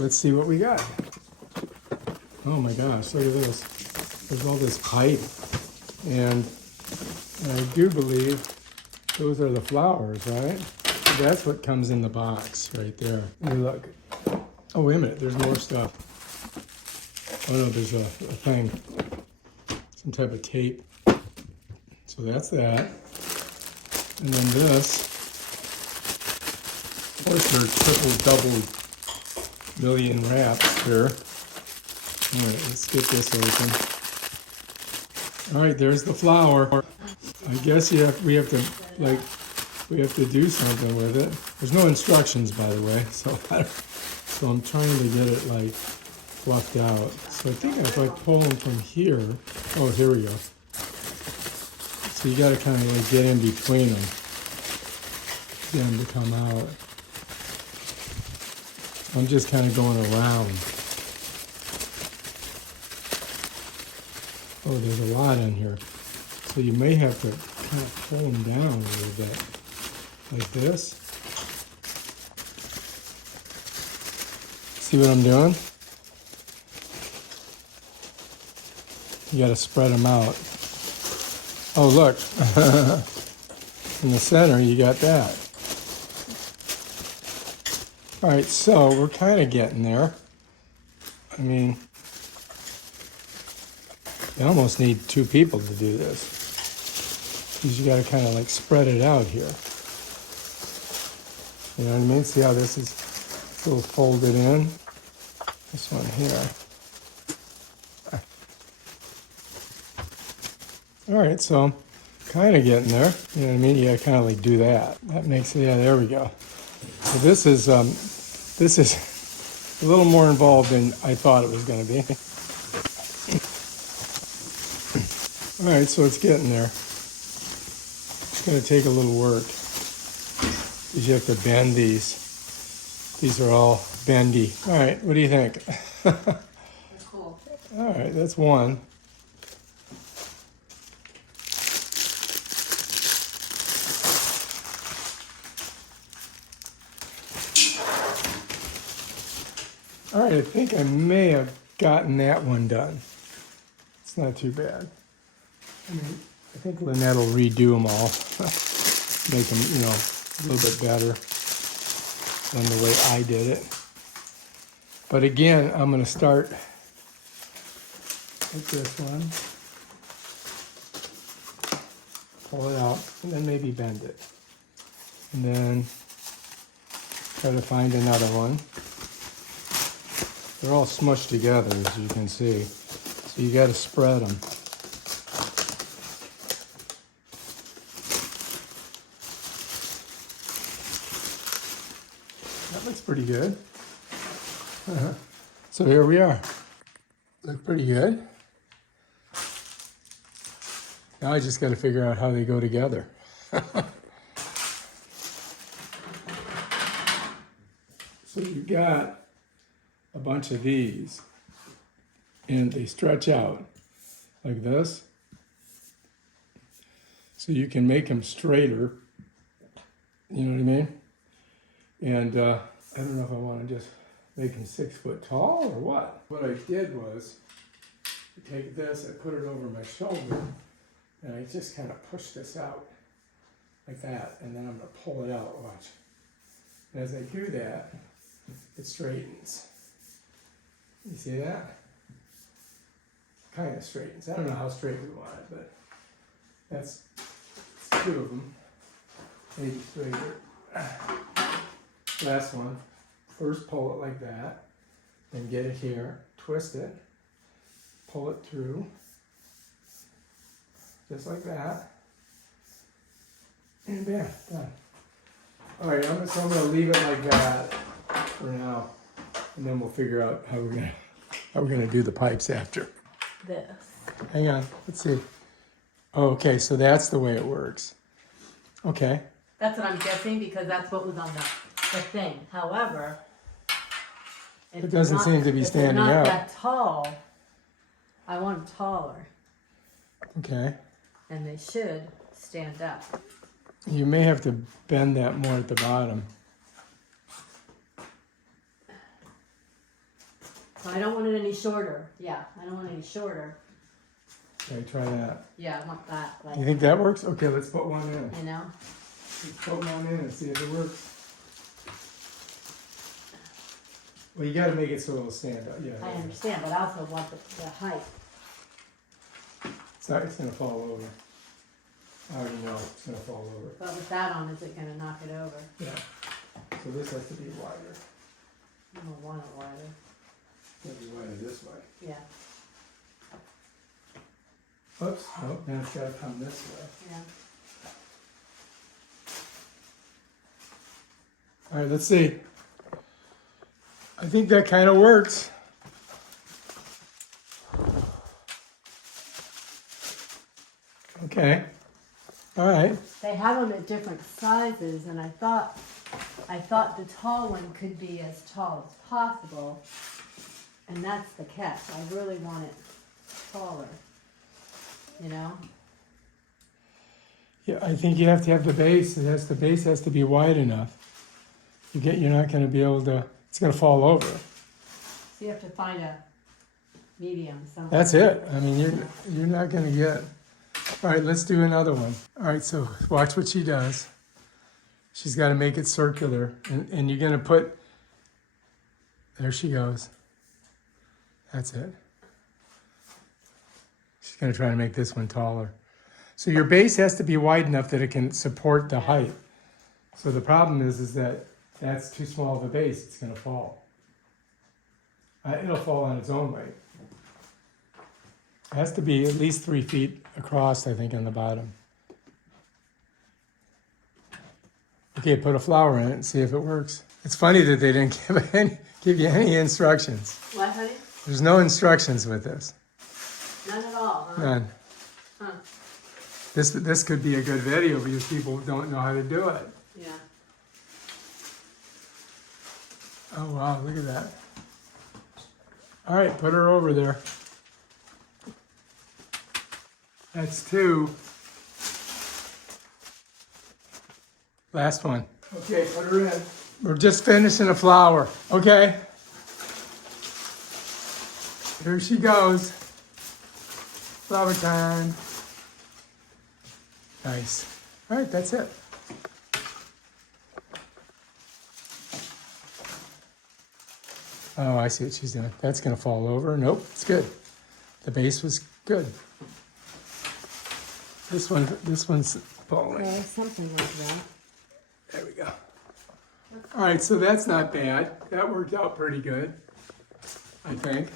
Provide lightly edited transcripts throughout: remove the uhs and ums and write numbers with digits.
Let's see what we got. Oh my gosh, look at this. There's all this pipe. And I do believe those are the flowers, right? That's what comes in the box right there. Hey, look. Oh, wait a minute. There's more stuff. Oh no, there's a thing. Some type of tape. So that's that. And then this. Of course, they're triple, double million wraps here. All right, let's get this open. All right, there's the flower. I guess we have to do something with it. There's no instructions, by the way, so I'm trying to get it like fluffed out. So I think if I pull them from here, oh, here we go. So you got to kind of like get in between them, get them to come out. I'm just kind of going around. Oh, there's a lot in here. So you may have to kind of pull them down a little bit, like this. See what I'm doing? You got to spread them out. Oh, look. In the center, you got that. All right, so we're kind of getting there. I mean, you almost need 2 people to do this. Because you got to kind of like spread it out here. You know what I mean? See how this is a little folded in? This one here. All right, so I'm kind of getting there. You know what I mean? You got to kind of like do that. That makes it, yeah, there we go. So this is a little more involved than I thought it was going to be. All right, so it's getting there. It's going to take a little work. Because you have to bend these. These are all bendy. All right, what do you think? That's cool. All right, that's one. All right, I think I may have gotten that one done. It's not too bad. I mean, I think Lynette will redo them all. Make them, you know, a little bit better than the way I did it. But again, I'm going to start with this one. Pull it out, and then maybe bend it. And then try to find another one. They're all smushed together, as you can see. So you got to spread them. That looks pretty good. So here we are. Look pretty good. Now I just got to figure out how they go together. So you got a bunch of these, and they stretch out like this. So you can make them straighter. You know what I mean? And I don't know if I want to just make them 6 foot tall or what. What I did was take this, I put it over my shoulder, and I just kind of push this out like that, and then I'm going to pull it out, watch. And as I do that, it straightens. You see that? Kind of straightens. I don't know how straight we want it, but that's 2 of them. Maybe straighter. Last one. First pull it like that, then get it here, twist it, pull it through, just like that, and bam, done. All right, I'm going to leave it like that for now, and then we'll figure out how we're gonna do the pipes after. This. Hang on, let's see. Oh, okay, so that's the way it works. Okay. That's what I'm guessing because that's what was on the thing. However, It doesn't seem to be standing not up. that tall. I want them taller, Okay. and they should stand up. You may have to bend that more at the bottom. So I don't want it any shorter. Yeah, I don't want it any shorter. Okay, try that. Yeah, I want that. Like, You think that works? Okay, let's put one in. you know? Let's put one in and see if it works. Well, you got to make it so it'll stand up. Yeah. I understand, but I also want the height. It's going to fall over. I already know it's going to fall over. But with that on, is it going to knock it over? Yeah. So this has to be wider. I don't want it wider. It'll be wider this way. Yeah, Oops. Oh, now it's got to come this way. yeah. All right, let's see. I think that kind of works. Okay. All right. They have them at different sizes, and I thought the tall one could be as tall as possible, and that's the catch. I really want it taller, you know? Yeah, I think you have to have the base. The base has to be wide enough. You're not going to be able to. It's going to fall over. So you have to find a medium somewhere. That's it. I mean, you're not going to get. All right, let's do another one. All right, so watch what she does. She's got to make it circular, and you're going to put. There she goes. That's it. She's going to try to make this one taller. So your base has to be wide enough that it can support the height. So the problem is that that's too small of a base. It's going to fall. It'll fall on its own weight. It has to be at least 3 feet across, I think, on the bottom. Okay, put a flower in it and see if it works. It's funny that they didn't give you any instructions. What, honey? There's no instructions with this. None at all, huh? None. Huh. This could be a good video because people don't know how to do it. Yeah. Oh, wow, look at that. All right, put her over there. That's 2. Last one. Okay, put her in. We're just finishing a flower. Okay. Here she goes. Flower time. Nice. All right, that's it. Oh, I see what she's doing. That's going to fall over. Nope, it's good. The base was good. This one's falling. Okay, something like that. There we go. All right, so that's not bad. That worked out pretty good, I think.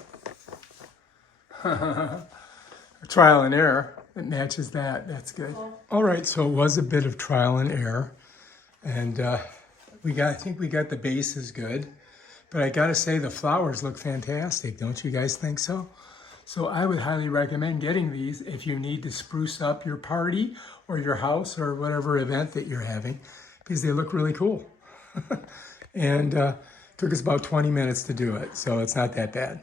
Trial and error. It matches that. That's good. All right, so it was a bit of trial and error, and I think we got the bases good. But I gotta say, the flowers look fantastic. Don't you guys think so? So I would highly recommend getting these if you need to spruce up your party or your house or whatever event that you're having, because they look really cool. And took us about 20 minutes to do it, so it's not that bad.